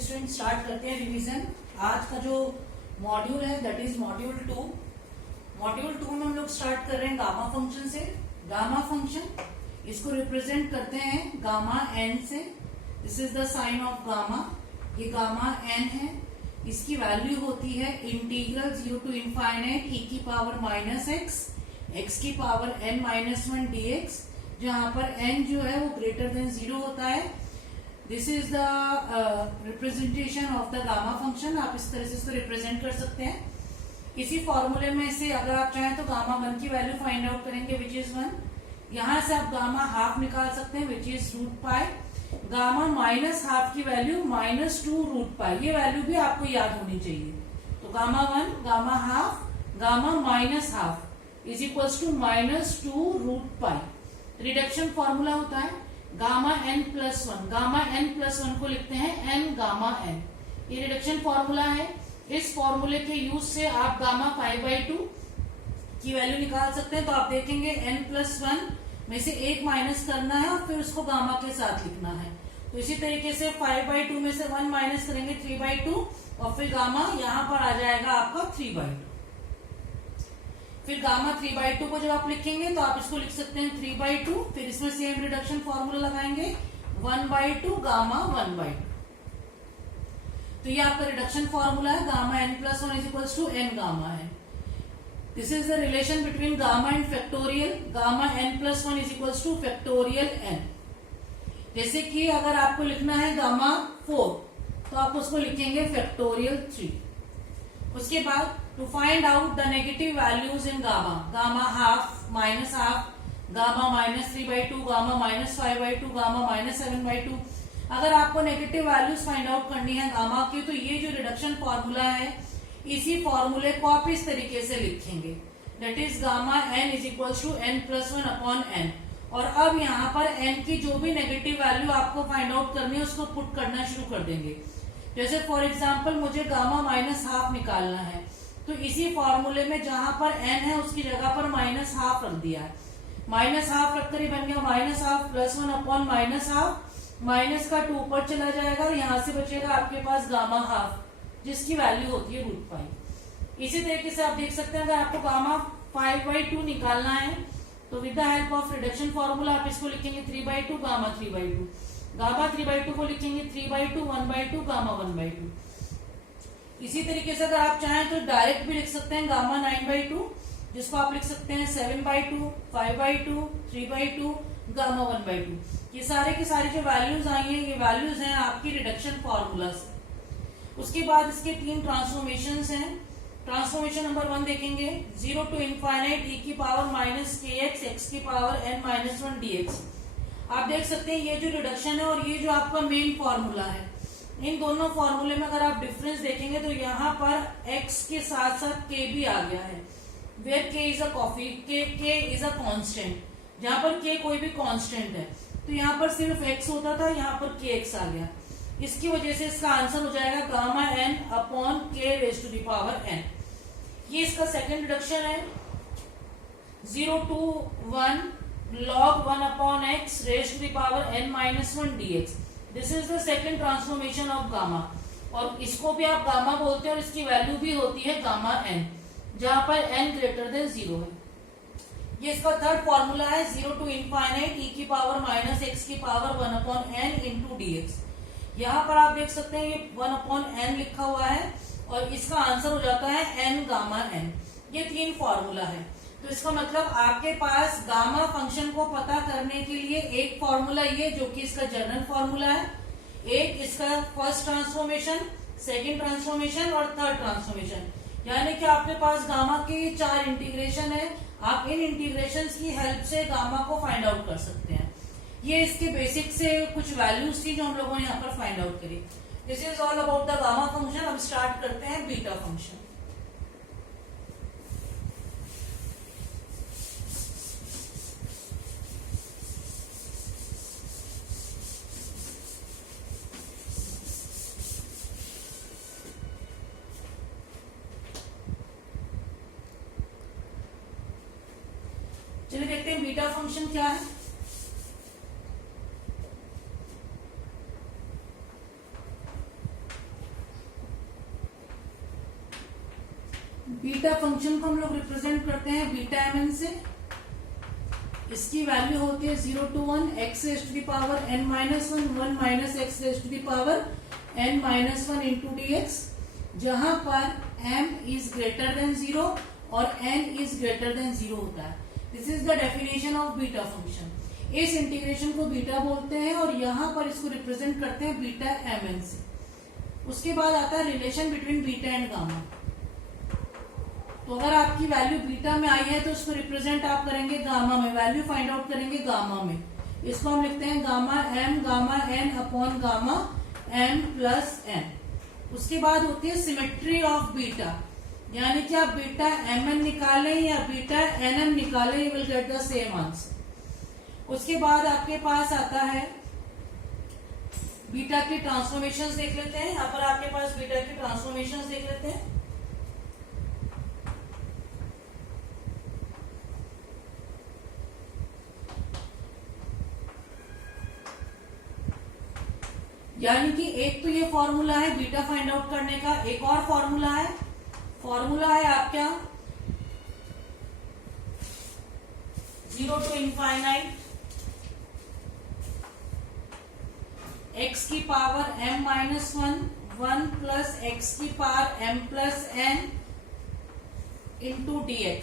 Student start करते हैं revision. आज का जो मॉड्यूल है दैट इज मॉड्यूल 2। मॉड्यूल 2 में हम लोग स्टार्ट कर रहे हैं गामा फंक्शन से। गामा फंक्शन इसको रिप्रेजेंट करते हैं गामा एन से। This is the sign of gamma. ये गामा एन है, इसकी वैल्यू होती है इंटीग्रल 0 टू इनफाइनाइट e की पावर माइनस x की पावर n माइनस 1 dx, जहां पर n जो है वो ग्रेटर देन 0 होता है। This is the representation of the gamma function. आप इस तरह से इसको रिप्रेजेंट कर सकते हैं। इसी फॉर्मूले में से अगर आप चाहें तो गामा 1 की वैल्यू फाइंड आउट करेंगे विच इज 1। यहां से आप गामा हाफ निकाल सकते हैं which is root pi. Gamma minus half की वैल्यू माइनस 2 रूट पाई, ये वैल्यू भी आपको याद होनी चाहिए। तो gamma 1, gamma half, gamma minus half is equals to minus 2 root pi. Reduction formula होता है gamma n plus 1। Gamma n plus 1 को लिखते हैं n गामा n। ये रिडक्शन फॉर्मूला है। इस फॉर्मूले के यूज से आप गामा 5/2 की वैल्यू निकाल सकते हैं। तो आप देखेंगे n प्लस 1 में से एक माइनस करना है और फिर उसको गामा के साथ लिखना है। तो इसी तरीके से 5/2 में से 1 माइनस करेंगे 3/2 और फिर गामा यहाँ पर आ जाएगा आपका 3/2। फिर गामा 3/2 को जब आप लिखेंगे तो आप इसको लिख सकते हैं 3/2। फिर इसमें सेम रिडक्शन फॉर्मूला लगाएंगे 1/2 गामा 1/2। तो ये आपका रिडक्शन फॉर्मूला है gamma n plus 1 is equals to n gamma n। This is the relation between gamma and factorial. Gamma n plus 1 is equals to factorial n। जैसे कि अगर आपको लिखना है गामा 4 तो आप उसको लिखेंगे फैक्टोरियल 3। उसके बाद to find out the negative values in gamma, gamma half, minus half, gamma minus 3/2, gamma minus 5/2, gamma minus 7/2। अगर आपको नेगेटिव वैल्यूज फाइंड आउट करनी है गामा की तो ये जो रिडक्शन फॉर्मूला है इसी फॉर्मूले को आप इस तरीके से लिखेंगे that is gamma n is equal to n plus 1 upon n। और अब यहाँ पर n की जो भी नेगेटिव वैल्यू आपको फाइंड आउट करनी है उसको पुट करना शुरू कर देंगे। जैसे फॉर एग्जाम्पल मुझे गामा माइनस हाफ निकालना है तो इसी फॉर्मूले में जहां पर n है उसकी जगह पर माइनस हाफ रख दिया है। माइनस हाफ रखकर ही बन गया minus half plus 1 upon minus half. Minus का 2 ऊपर चला जाएगा और यहाँ से बचेगा आपके पास गामा हाफ जिसकी वैल्यू होती है रूट पाई। इसी तरीके से आप देख सकते हैं अगर आपको गामा 5/2 निकालना है तो with the help of reduction formula आप इसको लिखेंगे 3/2 गामा 3/2। गामा 3/2 को लिखेंगे 3/2 1/2 गामा 1/2। इसी तरीके से अगर आप चाहें तो डायरेक्ट भी लिख सकते हैं गामा 9/2 जिसको आप लिख सकते हैं 7/2 5/2 3/2 गामा 1/2। ये सारे की सारी जो वैल्यूज आई हैं ये वैल्यूज हैं आपकी रिडक्शन फॉर्मूला से। उसके बाद इसके 3 ट्रांसफॉर्मेशंस हैं। ट्रांसफॉर्मेशन नंबर 1 देखेंगे 0 टू इनफाइनाइट e की पावर माइनस kx x की पावर n माइनस 1 dx। आप देख सकते हैं ये जो रिडक्शन है और ये जो आपका मेन फॉर्मूला है, इन दोनों फॉर्मूले में अगर आप डिफरेंस देखेंगे तो यहाँ पर x के साथ साथ k भी आ गया है। Where k is a constant, जहां पर k कोई भी कांस्टेंट है तो यहाँ पर सिर्फ x होता था, यहाँ पर kx आ गया। इसकी वजह से इसका आंसर हो जाएगा gamma n upon k raise to the power n। ये इसका सेकंड रिडक्शन है 0 to 1 log 1 upon x raise to the power n minus 1 dx। This is the second transformation of gamma और इसको भी आप गामा बोलते हैं और इसकी वैल्यू भी होती है गामा n जहां पर n ग्रेटर देन 0 है। ये इसका थर्ड फॉर्मूला है 0 टू इनफाइनाइट e की पावर माइनस x की power 1 upon n into dx। यहाँ पर आप देख सकते हैं ये 1 अपॉन n लिखा हुआ है और इसका आंसर हो जाता है n गामा n। ये 3 फॉर्मूला है। तो इसका मतलब आपके पास गामा फंक्शन को पता करने के लिए एक फॉर्मूला ये जो कि इसका जनरल फॉर्मूला है, एक इसका फर्स्ट ट्रांसफॉर्मेशन, सेकंड ट्रांसफॉर्मेशन और थर्ड ट्रांसफॉर्मेशन। यानी कि आपके पास गामा के 4 इंटीग्रेशन है। आप इन इंटीग्रेशन की हेल्प से गामा को फाइंड आउट कर सकते हैं। ये इसके बेसिक से कुछ वैल्यूज थी जो हम लोगों ने यहाँ पर फाइंड आउट करी। This is all about the gamma function. अब स्टार्ट करते हैं बीटा फंक्शन। चलिए देखते हैं बीटा फंक्शन क्या है। बीटा फंक्शन को हम लोग रिप्रेजेंट करते हैं बीटा mn से। इसकी वैल्यू होती है 0 to 1 x raised to the power n minus 1 1 minus x raised to the power n minus 1 into dx, जहां पर m is greater than 0 और n is greater than 0 होता है। This is the definition of beta function. इस integration को beta बोलते हैं और यहाँ पर इसको रिप्रेजेंट करते हैं बीटा mn से। उसके बाद आता है relation between beta and gamma. तो अगर आपकी वैल्यू बीटा में आई है तो उसको रिप्रेजेंट आप करेंगे गामा में, वैल्यू फाइंड आउट करेंगे गामा में। इसको हम लिखते हैं gamma m gamma n upon gamma m plus n। उसके बाद होती है सिमेट्री ऑफ बीटा, यानी कि आप बीटा mn निकालें या बीटा nm निकालें, you will get the same answer. उसके बाद आपके पास आता है बीटा की ट्रांसफॉर्मेशंस देख लेते हैं। यहाँ पर आपके पास बीटा की ट्रांसफॉर्मेशंस देख लेते हैं। यानी कि एक तो ये फॉर्मूला है बीटा फाइंड आउट करने का, एक और फॉर्मूला है आपका 0 to infinite x की power m minus 1 plus x की power m plus n into dx।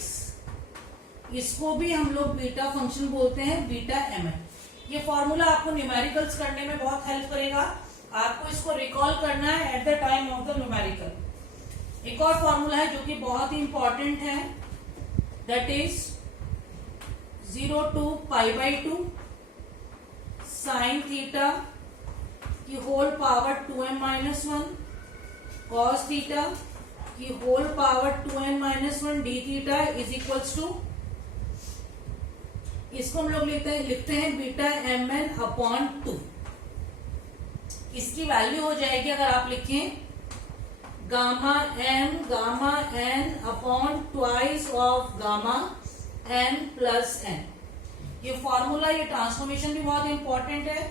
इसको भी हम लोग बीटा फंक्शन बोलते हैं बीटा mn। ये फॉर्मूला आपको न्यूमेरिकल्स करने में बहुत हेल्प करेगा। आपको इसको रिकॉल करना है at the time of the numerical. एक और फॉर्मूला है जो कि बहुत ही इंपॉर्टेंट है, that is 0 to π/2 sine theta की whole power 2m minus 1 cos theta की whole power 2n minus 1 d theta is equals to, इसको हम लोग लिखते हैं बीटा mn अपॉन 2। इसकी वैल्यू हो जाएगी अगर आप लिखें gamma m gamma n upon twice of gamma n plus n। ये फॉर्मूला, ये ट्रांसफॉर्मेशन भी बहुत इंपॉर्टेंट है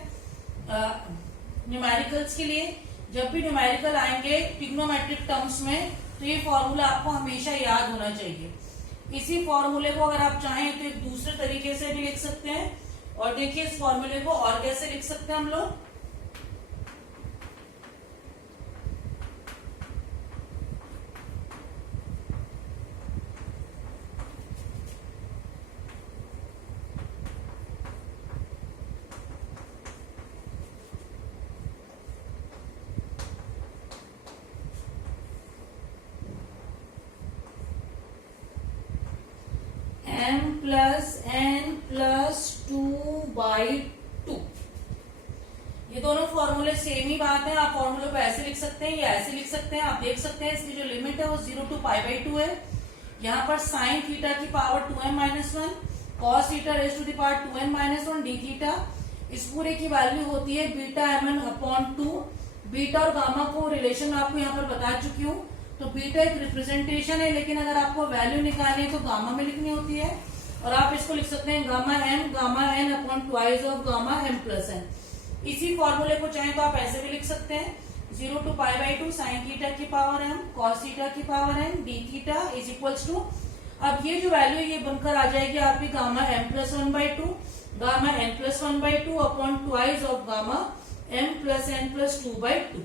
न्यूमेरिकल्स के लिए। जब भी न्यूमेरिकल आएंगे ट्रिग्नोमेट्रिक टर्म्स में तो ये फॉर्मूला आपको हमेशा याद होना चाहिए। इसी फॉर्मूले को अगर आप चाहें तो एक दूसरे तरीके से भी लिख सकते हैं। और देखिए इस फॉर्मूले को और कैसे लिख सकते हैं हम लोग। m plus n plus 2/2। ये दोनों फॉर्मूले सेम ही बात है। आप फॉर्मूले को ऐसे लिख सकते हैं या ऐसे लिख सकते हैं। आप देख सकते हैं इसकी जो लिमिट है वो 0 to π/2 है। यहाँ पर साइन थीटा की power 2m minus 1 cos theta raise to the power 2n minus 1 d theta. इस पूरे की वैल्यू होती है बीटा mn अपॉन 2। बीटा और गामा को रिलेशन आपको यहाँ पर बता चुकी हूँ। तो बीटा एक रिप्रेजेंटेशन है, लेकिन अगर आपको वैल्यू निकालनी है तो गामा में लिखनी होती है। और आप इसको लिख सकते हैं gamma m gamma n upon twice of gamma m plus n। इसी फॉर्मूले को चाहे तो आप ऐसे भी लिख सकते हैं 0 to π/2 साइन थीटा की पावर m कॉस थीटा की power n d theta is equals to, अब ये जो वैल्यू ये बनकर आ जाएगी आपकी gamma m plus 1/2 gamma n plus 1/2 upon twice of gamma m plus n plus 2/2।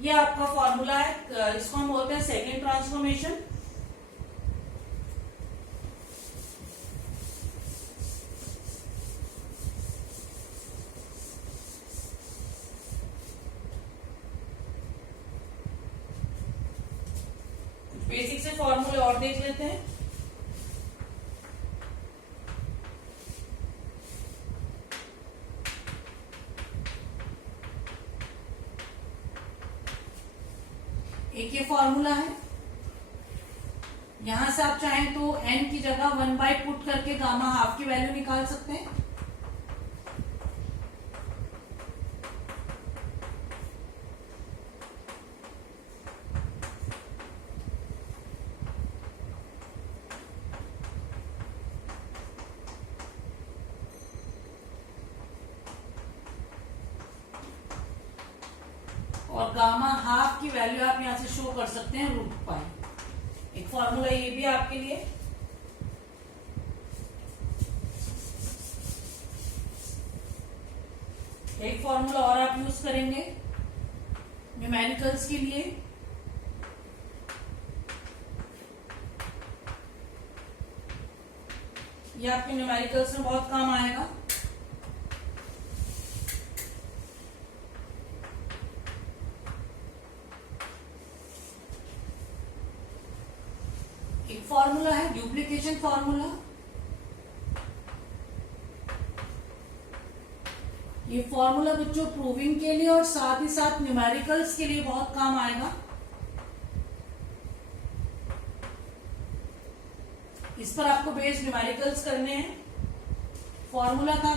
ये आपका फॉर्मूला है। इसको हम बोलते हैं सेकेंड ट्रांसफॉर्मेशन। कुछ बेसिक से फॉर्मूले और देख लेते हैं। एक ये फॉर्मूला है, यहां से आप चाहें तो n की जगह 1/, पुट करके गामा हाफ की वैल्यू निकाल सकते हैं। और गामा हाफ की वैल्यू आप यहां से शो कर सकते हैं √π। एक फॉर्मूला ये भी आपके लिए। एक फॉर्मूला और आप यूज करेंगे न्यूमेरिकल्स के लिए। ये आपके न्यूमेरिकल्स में बहुत काम आएगा। एक फॉर्मूला है डुप्लीकेशन फॉर्मूला। ये फॉर्मूला बच्चों प्रूविंग के लिए और साथ ही साथ न्यूमेरिकल्स के लिए बहुत काम आएगा। इस पर आपको बेस्ड न्यूमेरिकल्स करने हैं। फॉर्मूला था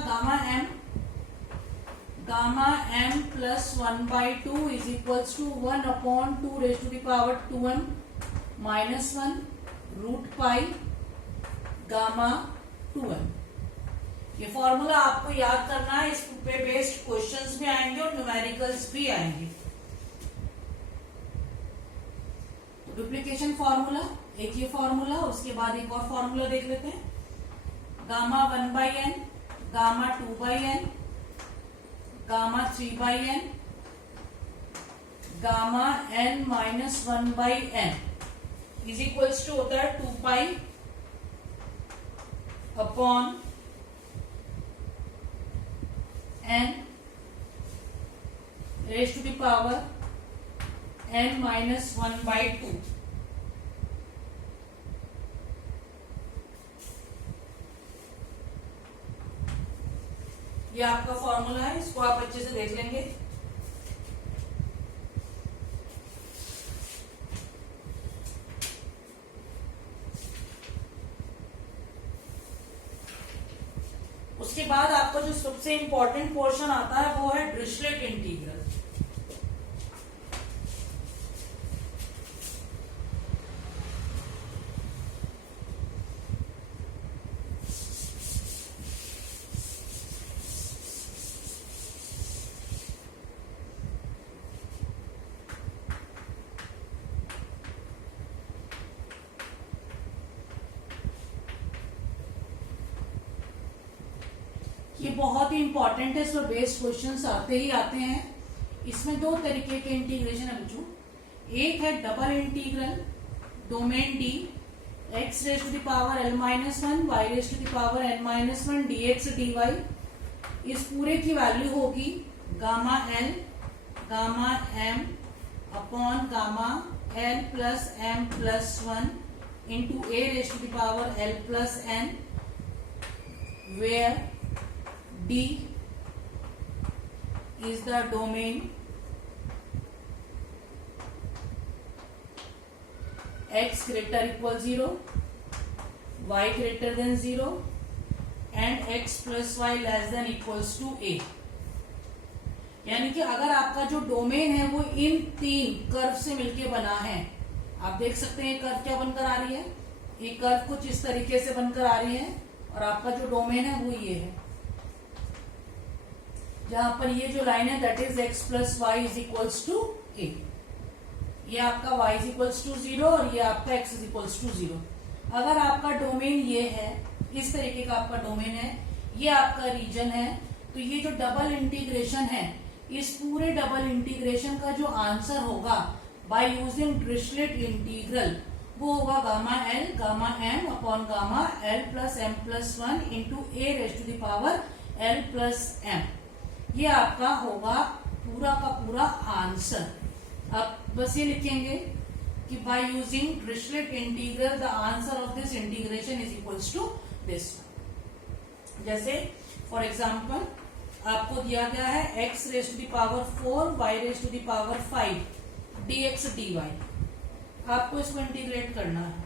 gamma m plus 1/2 is equals to 1/2 raise to the power 2m minus 1 root pi gamma 2m। ये फॉर्मूला आपको याद करना है। इस पे बेस्ड क्वेश्चंस भी आएंगे और न्यूमेरिकल्स भी आएंगे। तो डुप्लीकेशन फॉर्मूला एक ये फॉर्मूला, उसके बाद एक और फॉर्मूला देख लेते हैं। Gamma 1/n, gamma 2/n, gamma 3/n, gamma n minus 1/n is equals to होता है 2 pi upon n raise to the power n minus 1/2। ये आपका फॉर्मूला है, इसको आप अच्छे से देख लेंगे। उसके बाद आपका जो सबसे इंपॉर्टेंट पोर्शन आता है वो है डिरिचलेट इंटीग्रल। ये बहुत ही इंपॉर्टेंट है, इस पर बेस्ड क्वेश्चंस आते ही आते हैं। इसमें दो तरीके के इंटीग्रेशन है बच्चों। एक है double integral domain d x raise to the power l minus 1 y raise to the power n minus 1 dx dy। इस पूरे की वैल्यू होगी gamma l gamma m upon gamma l plus m plus 1 into a raise to the power l plus n, where D is the domain x greater equal 0, y greater than 0 and x plus y less than equals to a। यानी कि अगर आपका जो domain है वो इन तीन curve से मिलके बना है, आप देख सकते हैं कर्व क्या बनकर आ रही है। ये कर्व कुछ इस तरीके से बनकर आ रही है और आपका जो डोमेन है वो ये है, जहां पर ये जो लाइन है that is x plus y is equals to a। ये आपका y इज इक्वल्स टू 0 और ये आपका x इज इक्वल्स टू 0। अगर आपका डोमेन ये है, इस तरीके का आपका डोमेन है, ये आपका रीजन है, तो ये जो डबल इंटीग्रेशन है, इस पूरे डबल इंटीग्रेशन का जो आंसर होगा बाय यूजिंग डिरिचलेट इंटीग्रल वो होगा gamma l gamma m upon gamma l plus m plus 1 into a raise to the power l plus m। ये आपका होगा पूरा का पूरा आंसर। अब बस ये लिखेंगे कि by using Dirichlet integral the answer of this integration is equals to this. जैसे फॉर एग्जांपल आपको दिया गया है x raise to the power 4 y raise to the power 5 dx dy। आपको इसको इंटीग्रेट करना है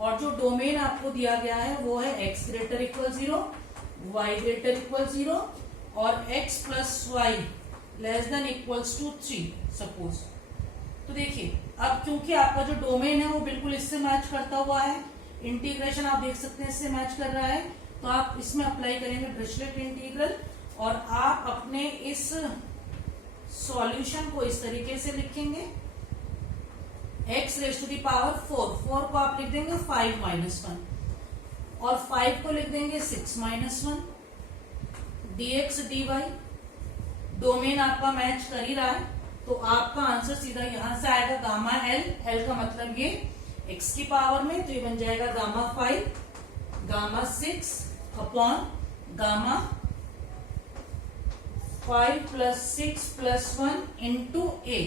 और जो डोमेन आपको दिया गया है वो है x greater equal 0, y greater equal 0 और x plus y less than equals to 3 suppose. तो देखिए अब क्योंकि आपका जो डोमेन है वो बिल्कुल इससे मैच करता हुआ है, इंटीग्रेशन आप देख सकते हैं इससे मैच कर रहा है, तो आप इसमें अप्लाई करेंगे डिरिचलेट इंटीग्रल और आप अपने इस सॉल्यूशन को इस तरीके से लिखेंगे x raise to the power 4, 4 को आप लिख देंगे 5 माइनस 1 और 5 को लिख देंगे 6 माइनस 1 dx dy। डोमेन आपका मैच कर ही रहा है तो आपका आंसर सीधा यहां से आएगा गामा एल, एल का मतलब ये x की पावर में, तो ये बन जाएगा gamma 5 gamma 6 upon gamma 5 plus 6 plus 1 into a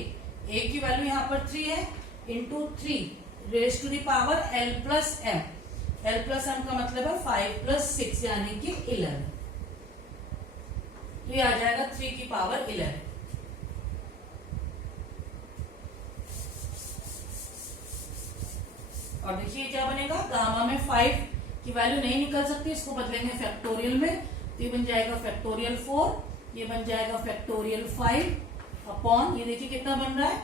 की वैल्यू यहाँ पर 3 है, into 3 raise to the power l plus m, l plus m का मतलब है 5 प्लस 6 यानी कि 11, तो ये आ जाएगा 3 की पावर 11। और देखिए क्या बनेगा, गामा में 5 की वैल्यू नहीं निकल सकती, इसको बदलेंगे फैक्टोरियल में, तो ये बन जाएगा फैक्टोरियल 4, ये बन जाएगा फैक्टोरियल 5 अपॉन ये देखिए कितना बन रहा है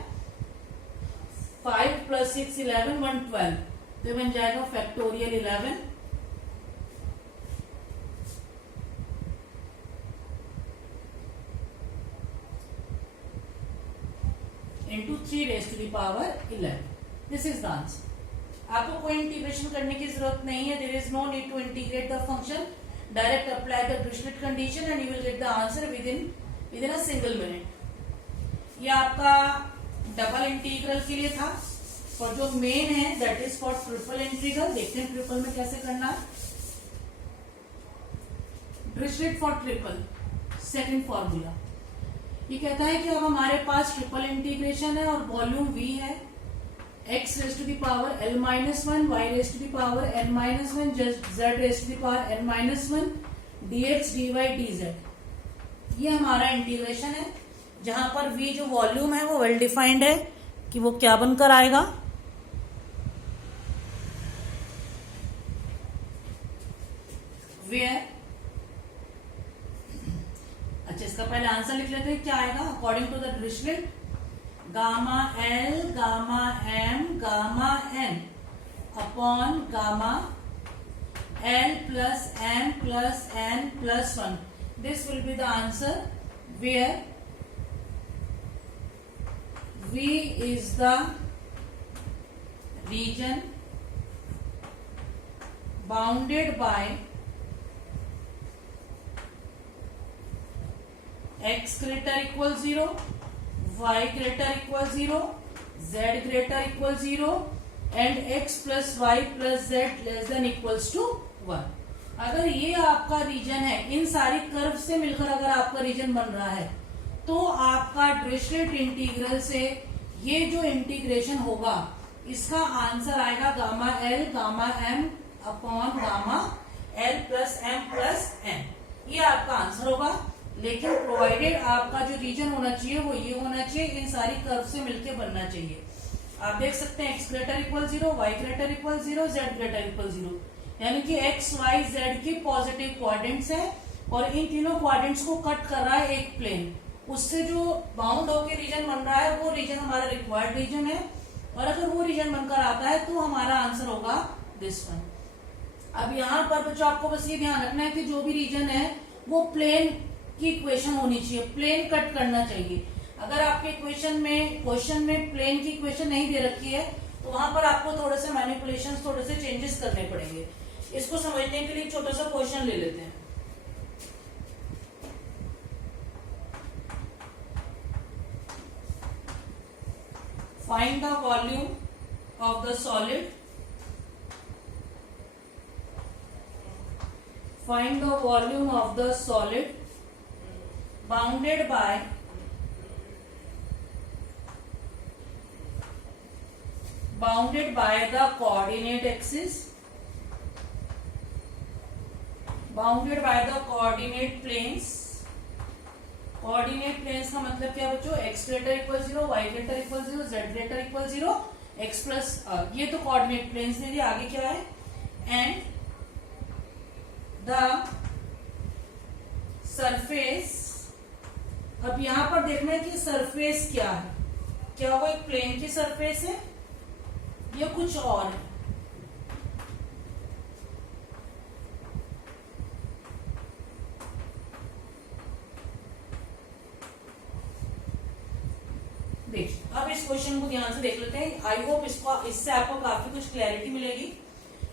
5 प्लस 6 11 112, तो ये बन जाएगा factorial 11 into 3 raise to the power 11। This is the answer. आपको कोई इंटीग्रेशन करने की जरूरत नहीं है, there is no need to integrate the function, direct apply the Dirichlet condition and you will get the answer within a single minute. ये आपका double integral के लिए था, और जो मेन है that is for triple integral. देखते हैं ट्रिपल में कैसे करना है। Dirichlet for triple second formula ये कहता है कि अब हमारे पास ट्रिपल इंटीग्रेशन है और वॉल्यूम v है, x raise to the power l minus 1, y raise to the power n minus 1, z raise to the power n minus 1, dx dy dz। ये हमारा इंटीग्रेशन है, जहां पर v जो वॉल्यूम है वो वेल डिफाइंड है कि वो क्या बनकर आएगा, वेयर। अच्छा, इसका पहले आंसर लिख लेते हैं, क्या आएगा according to the Dirichlet, gamma L gamma M gamma N upon gamma L plus M plus N plus 1। This will be the answer where V is the region bounded by x greater equal 0, y greater equal 0, z greater equal 0 and x plus y plus z less than equals to 1। अगर ये आपका reason है, इन सारी curve से मिलकर अगर आपका reason बन रहा है, तो आपका डिरिचलेट इंटीग्रल से ये जो इंटीग्रेशन होगा इसका आंसर आएगा gamma L gamma M upon gamma L plus M plus N. ये आपका आंसर होगा, लेकिन प्रोवाइडेड आपका जो रीजन होना चाहिए वो ये होना चाहिए, इन सारी कर्व से मिलके बनना चाहिए। आप देख सकते हैं x greater equal 0, y greater equal 0, z greater equal 0, यानी कि x y z की पॉजिटिव क्वाड्रेंट्स है और इन तीनों क्वाड्रेंट्स को कट कर रहा है एक प्लेन, उससे जो बाउंड होके रीजन बन रहा है वो रीजन हमारा रिक्वायर्ड रीजन है, और अगर वो रीजन बनकर आता है तो हमारा आंसर होगा दिस वन। अब यहाँ पर बच्चों आपको बस ये ध्यान रखना है कि जो भी रीजन है वो प्लेन की इक्वेशन होनी चाहिए, प्लेन कट करना चाहिए। अगर आपके क्वेश्चन में प्लेन की इक्वेशन नहीं दे रखी है तो वहां पर आपको थोड़े से मैनिपुलेशन, थोड़े से चेंजेस करने पड़ेंगे। इसको समझने के लिए छोटा सा क्वेश्चन ले लेते हैं। Find the volume of the solid. Find the volume of the solid bounded by the coordinate axis, bounded by the coordinate planes। Coordinate planes का मतलब क्या बच्चों, x greater equal 0, y greater equal 0, z greater equal 0, x plus, ये तो coordinate planes दे दिए। आगे क्या है, एंड द सरफेस। अब यहां पर देखना है कि सरफेस क्या है, क्या वो एक प्लेन की सरफेस है या कुछ और है। देखिए अब इस क्वेश्चन को ध्यान से देख लेते हैं। आई होप इससे आपको काफी कुछ क्लैरिटी मिलेगी।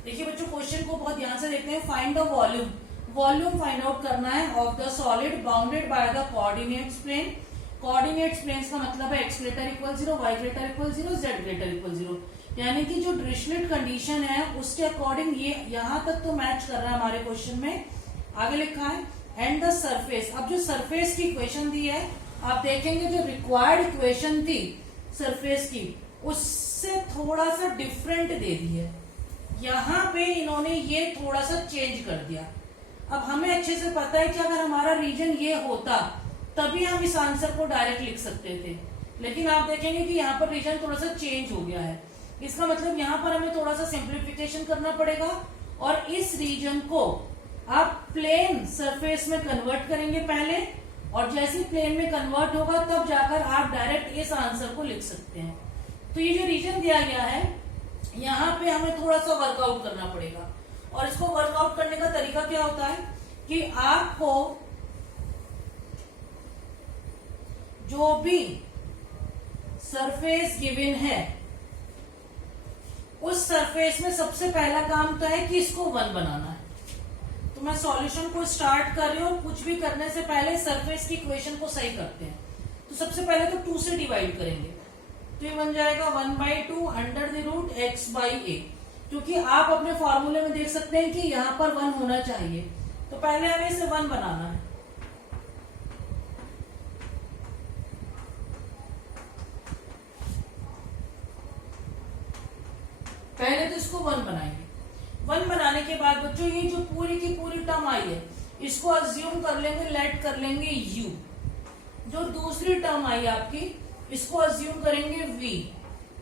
देखिए बच्चों क्वेश्चन को बहुत ध्यान से देखते हैं। Find the volume, volume find out करना है of the solid bounded by the coordinates plane. Coordinates planes का मतलब है X greater equal 0, Y greater equal 0, Z greater equal 0। यानी कि जो डिरिचलेट कंडीशन है उसके अकॉर्डिंग ये यहां तक तो मैच कर रहा है हमारे क्वेश्चन में। आगे लिखा है एंड द सरफेस। अब जो सरफेस की इक्वेशन दी है आप देखेंगे जो रिक्वायर्ड इक्वेशन थी सरफेस की उससे थोड़ा सा डिफरेंट दे दी है। यहां पे इन्होंने ये थोड़ा सा चेंज कर दिया। अब हमें अच्छे से पता है कि अगर हमारा रीजन ये होता तभी हम इस आंसर को डायरेक्ट लिख सकते थे, लेकिन आप देखेंगे कि यहाँ पर रीजन थोड़ा सा चेंज हो गया है। इसका मतलब यहाँ पर हमें थोड़ा सा सिंप्लीफिकेशन करना पड़ेगा और इस रीजन को आप प्लेन सरफेस में कन्वर्ट करेंगे पहले, और जैसे प्लेन में कन्वर्ट होगा तब जाकर आप डायरेक्ट इस आंसर को लिख सकते हैं। तो ये जो रीजन दिया गया है यहाँ पे हमें थोड़ा सा वर्कआउट करना पड़ेगा, और इसको वर्कआउट करने का तरीका क्या होता है कि आपको जो भी सरफेस गिवन है उस सरफेस में सबसे पहला काम तो है कि इसको 1 बनाना है। तो मैं सॉल्यूशन को स्टार्ट कर रही हूँ, कुछ भी करने से पहले सरफेस की इक्वेशन को सही करते हैं। तो सबसे पहले तो 2 से डिवाइड करेंगे, तो ये बन जाएगा 1/2 under the root x by a. क्योंकि आप अपने फॉर्मूले में देख सकते हैं कि यहाँ पर 1 होना चाहिए, तो पहले हमें इसे 1 बनाना है। पहले तो इसको 1 बनाएंगे। 1 बनाने के बाद बच्चों ये जो पूरी की पूरी टर्म आई है इसको अज्यूम कर लेंगे, लेट कर लेंगे u। जो दूसरी टर्म आई आपकी इसको अज्यूम करेंगे v,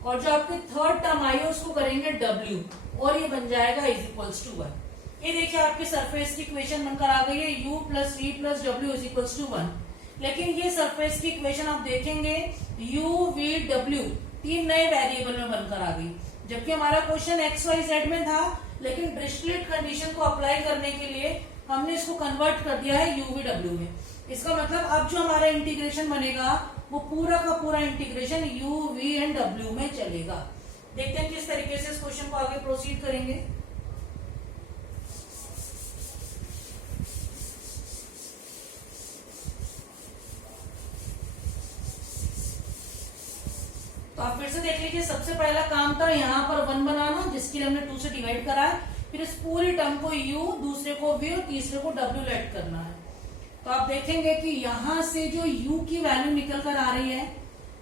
और जो आपकी थर्ड टर्म आई है उसको करेंगे w, और ये बन जाएगा इज इक्वल्स टू 1। ये देखिए आपकी सरफेस की इक्वेशन बनकर आ गई है u plus v plus w is equals to 1। लेकिन ये सरफेस की इक्वेशन आप देखेंगे u v w 3 नए वेरिएबल में बनकर आ गई, जबकि हमारा क्वेश्चन एक्स वाई जेड में था, लेकिन डिरिचलेट कंडीशन को अप्लाई करने के लिए हमने इसको कन्वर्ट कर दिया है यूवी डब्ल्यू में। इसका मतलब अब जो हमारा इंटीग्रेशन बनेगा वो पूरा का पूरा integration U V and W में चलेगा। देखते हैं किस तरीके से इस क्वेश्चन को आगे प्रोसीड करेंगे। तो आप फिर से देख लीजिए, सबसे पहला काम था यहाँ पर 1 बनाना, जिसके लिए हमने 2 से डिवाइड करा है। फिर इस पूरी टर्म को u, दूसरे को v और तीसरे को w लेट करना है। तो आप देखेंगे कि यहां से जो u की वैल्यू निकल कर आ रही है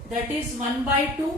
दैट इज 1/2